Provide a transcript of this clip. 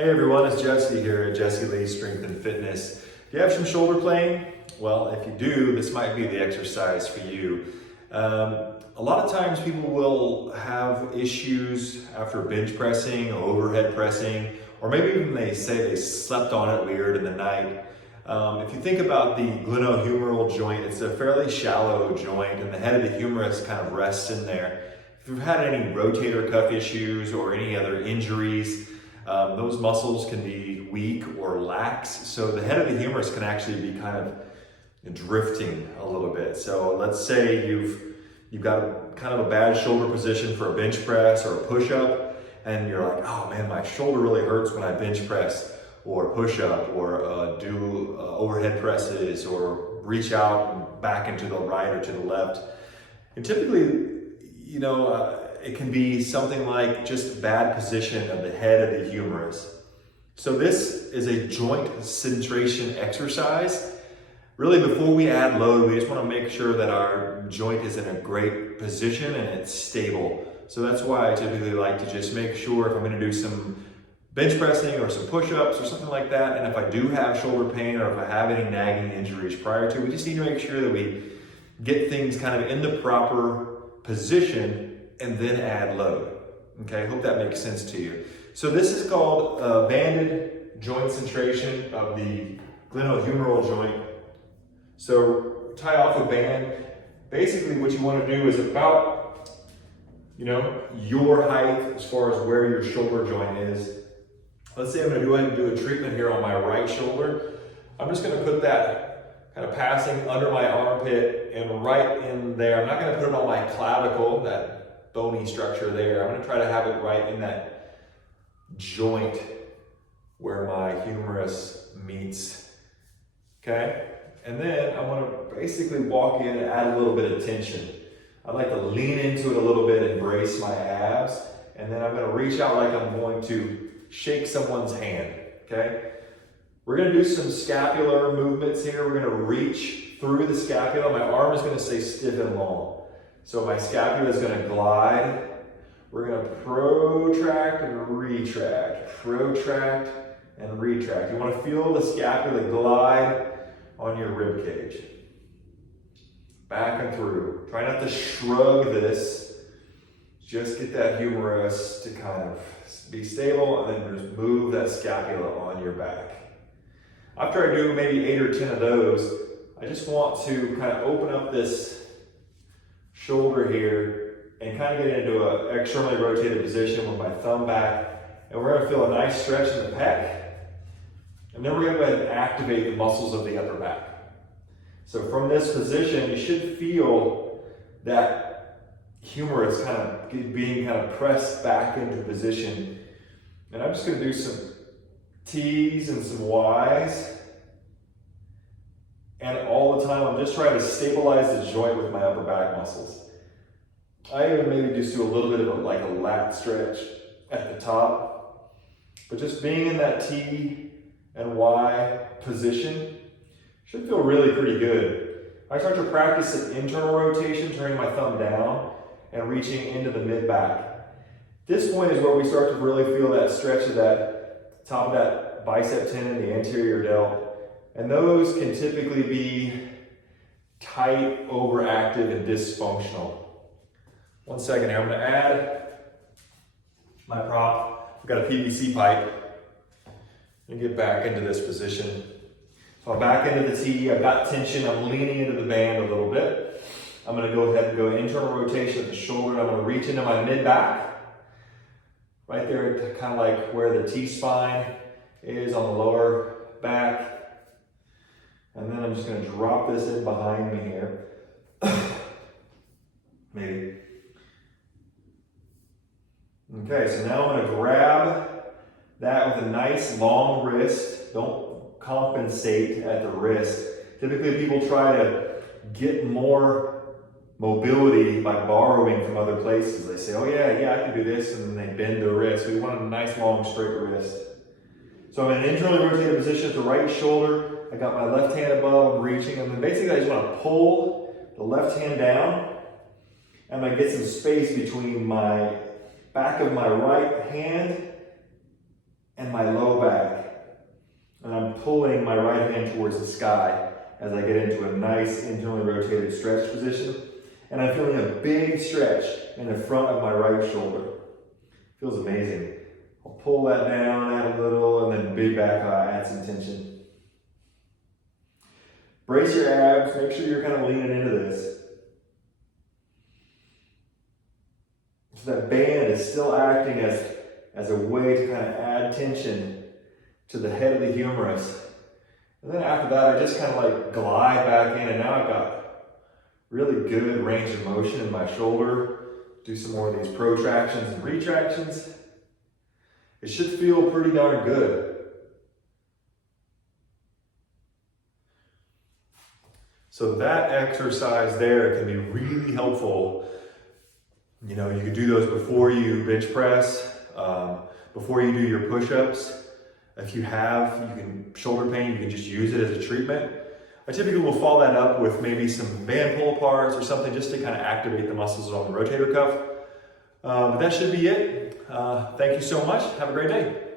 Hey everyone, it's Jesse here at Jesse Lee Strength and Fitness. Do you have some shoulder pain? Well, if you do, this might be the exercise for you. A lot of times people will have issues after bench pressing or overhead pressing, or maybe even they say they slept on it weird in the night. If you think about the glenohumeral joint, it's a fairly shallow joint and the head of the humerus kind of rests in there. If you've had any rotator cuff issues or any other injuries, those muscles can be weak or lax, so the head of the humerus can actually be kind of drifting a little bit. So let's say you've got kind of a bad shoulder position for a bench press or a push-up, and you're like, oh man, my shoulder really hurts when I bench press or push up or do overhead presses or reach out and back into the right or to the left. And typically, it can be something like just bad position of the head of the humerus. So this is a joint centration exercise. Really, before we add load, we just want to make sure that our joint is in a great position and it's stable. So that's why I typically like to just make sure if I'm going to do some bench pressing or some push-ups or something like that, and if I do have shoulder pain or if I have any nagging injuries prior to, we just need to make sure that we get things kind of in the proper position and then add load. Okay, hope that makes sense to you. So this is called banded joint centration of the glenohumeral joint. So tie off a band. Basically what you want to do is about, your height as far as where your shoulder joint is. Let's say I'm going to go ahead and do a treatment here on my right shoulder. I'm just going to put that kind of passing under my armpit and right in there. I'm not going to put it on my clavicle, that bony structure there. I'm going to try to have it right in that joint where my humerus meets. Okay? And then I want to basically walk in and add a little bit of tension. I'd like to lean into it a little bit and brace my abs. And then I'm going to reach out like I'm going to shake someone's hand. Okay? We're going to do some scapular movements here. We're going to reach through the scapula. My arm is going to stay stiff and long. So my scapula is going to glide. We're going to protract and retract. Protract and retract. You want to feel the scapula glide on your rib cage. Back and through. Try not to shrug this. Just get that humerus to kind of be stable and then just move that scapula on your back. After I do maybe 8 or 10 of those, I just want to kind of open up this shoulder here and kind of get into an externally rotated position with my thumb back, and we're going to feel a nice stretch in the pec, and then we're going to go ahead and activate the muscles of the upper back. So from this position, you should feel that humerus kind of being kind of pressed back into position, and I'm just going to do some T's and some Y's, and all the time I'm just trying to stabilize the joint with my upper back muscles. I even maybe just do a little bit of a lat stretch at the top, but just being in that T and Y position should feel really pretty good. I start to practice an internal rotation, turning my thumb down and reaching into the mid-back. This point is where we start to really feel that stretch of that top of that bicep tendon, the anterior delt. And those can typically be tight, overactive, and dysfunctional. 1 second here, I'm going to add my prop. I've got a PVC pipe. And get back into this position. So I'm back into the T, I've got tension, I'm leaning into the band a little bit. I'm going to go ahead and go internal rotation at the shoulder. I'm going to reach into my mid-back. Right there, kind of like where the T-spine is on the lower back. And then I'm just going to drop this in behind me here. Maybe. Okay, so now I'm going to grab that with a nice long wrist. Don't compensate at the wrist. Typically people try to get more mobility by borrowing from other places. They say, oh yeah, I can do this, and then they bend the wrist. We want a nice long straight wrist. So I'm in an internally rotated position at the right shoulder. I got my left hand above, I'm reaching, and then basically I just want to pull the left hand down, and I get some space between my back of my right hand and my lower towards the sky as I get into a nice internally rotated stretch position. And I'm feeling a big stretch in the front of my right shoulder. Feels amazing. I'll pull that down, add a little, and then big back, add some tension. Brace your abs, make sure you're kind of leaning into this. So that band is still acting as a way to kind of add tension to the head of the humerus. And then after that, I just kind of like glide back in, and now I've got really good range of motion in my shoulder. Do some more of these protractions and retractions. It should feel pretty darn good. So that exercise there can be really helpful. You know, you could do those before you bench press, before you do your push-ups. If you have shoulder pain, you can just use it as a treatment. I typically will follow that up with maybe some band pull-aparts or something just to kind of activate the muscles on the rotator cuff. But that should be it. Thank you so much. Have a great day.